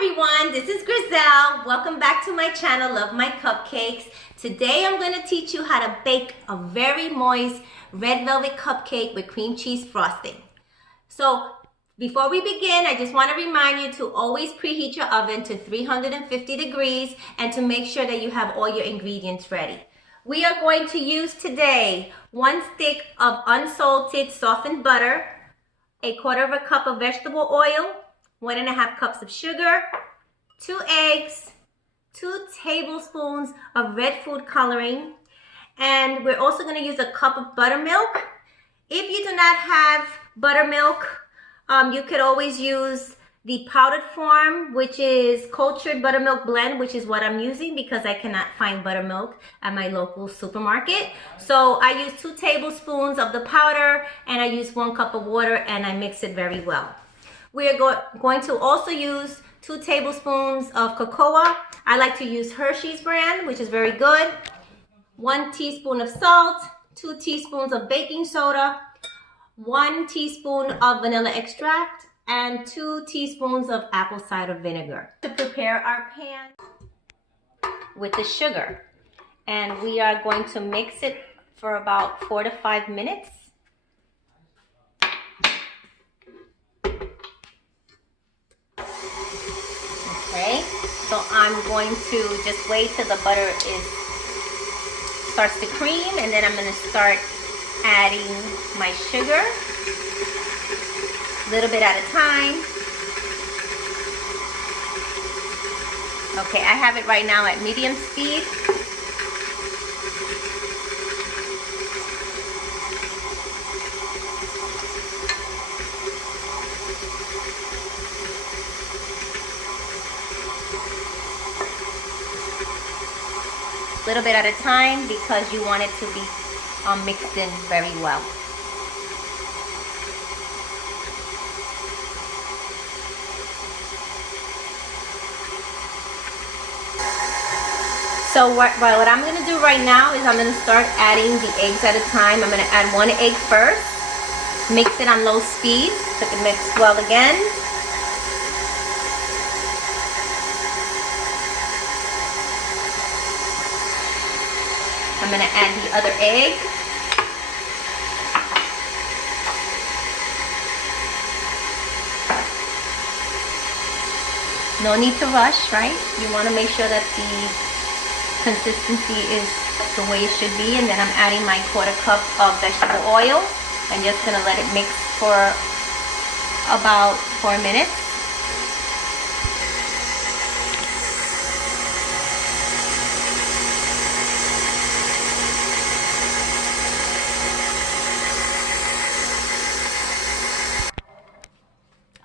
everyone, this is Griselle. Welcome back to my channel, Love My Cupcakes. Today I'm going to teach you how to bake a very moist red velvet cupcake with cream cheese frosting. So before we begin, I just want to remind you to always preheat your oven to 350 degrees and to make sure that you have all your ingredients ready. We are going to use today 1 stick of unsalted softened butter, 1/4 cup of vegetable oil, 1.5 cups of sugar, 2 eggs, 2 tablespoons of red food coloring, and we're also going to use a cup of buttermilk. If you do not have buttermilk, you could always use the powdered form, which is cultured buttermilk blend, which is what I'm using because I cannot find buttermilk at my local supermarket. So I use 2 tablespoons of the powder and I use 1 cup of water and I mix it very well. We are going to also use 2 tablespoons of cocoa. I like to use Hershey's brand, which is very good. 1 teaspoon of salt, 2 teaspoons of baking soda, 1 teaspoon of vanilla extract, and 2 teaspoons of apple cider vinegar. To prepare our pan with the sugar, and we are going to mix it for about 4 to 5 minutes. Okay, so I'm going to just wait till the butter starts to cream, and then I'm going to start adding my sugar, a little bit at a time. Okay, I have it right now at medium speed. A little bit at a time because you want it to be mixed in very well. So what I'm going to do right now is I'm going to start adding the eggs at a time. I'm going to add 1 egg first, mix it on low speed so it can mix well again. I'm going to add the other egg. No need to rush, right? You want to make sure that the consistency is the way it should be. And then I'm adding my 1/4 cup of vegetable oil. I'm just going to let it mix for about 4 minutes.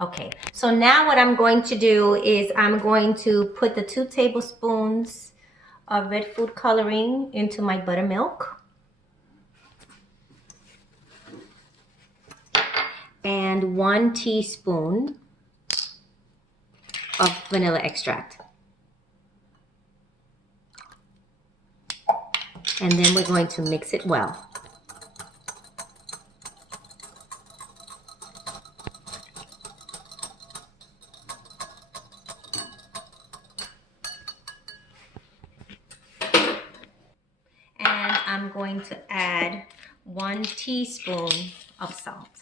Okay, so now what I'm going to do is I'm going to put the 2 tablespoons of red food coloring into my buttermilk. And 1 teaspoon of vanilla extract. And then we're going to mix it well. I'm going to add 1 teaspoon of salt.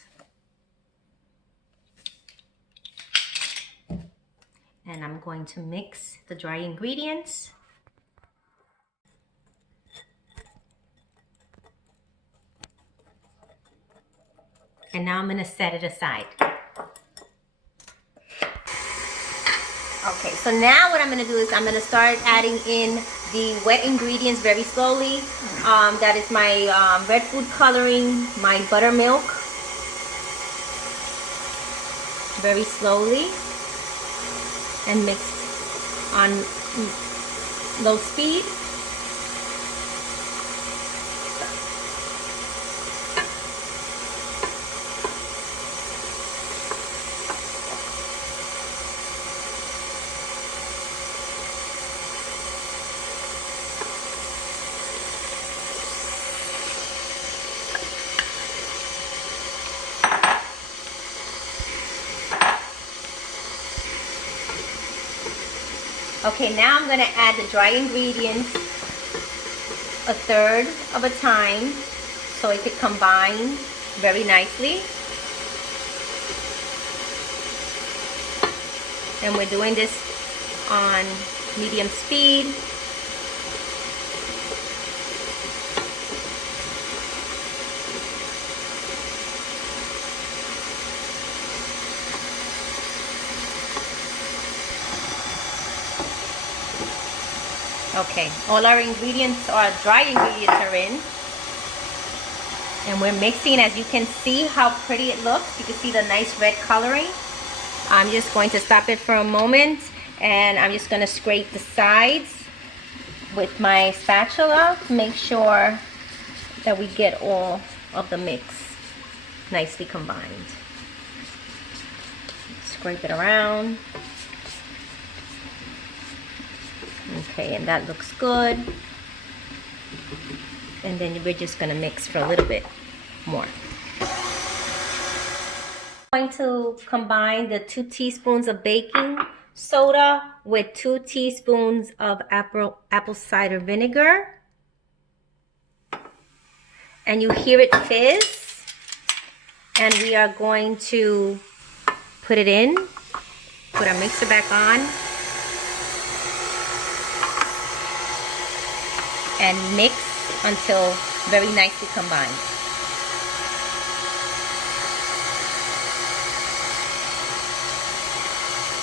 And I'm going to mix the dry ingredients. And now I'm going to set it aside. Okay, so now what I'm going to do is I'm going to start adding in the wet ingredients very slowly. That is my red food coloring, my buttermilk. Very slowly. And mix on low speed. Okay, now I'm gonna add the dry ingredients a third of a time so it could combine very nicely. And we're doing this on medium speed. Okay, all our ingredients, our dry ingredients are in. And we're mixing. As you can see how pretty it looks. You can see the nice red coloring. I'm just going to stop it for a moment, and I'm just going to scrape the sides with my spatula to make sure that we get all of the mix nicely combined. Scrape it around. Okay, and that looks good. And then we're just going to mix for a little bit more. I'm going to combine the 2 teaspoons of baking soda with 2 teaspoons of apple cider vinegar. And you hear it fizz. And we are going to put it in. Put our mixer back on. And mix until very nicely combined.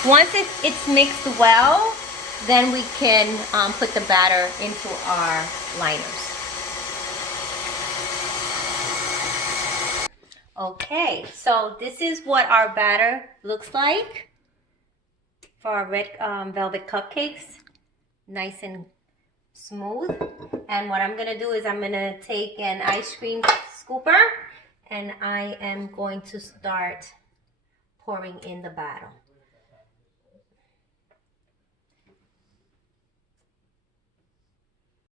Once it's mixed well, then we can put the batter into our liners. Okay, so this is what our batter looks like for our red velvet cupcakes. Nice and smooth. And what I'm gonna do is I'm gonna take an ice cream scooper and I am going to start pouring in the batter.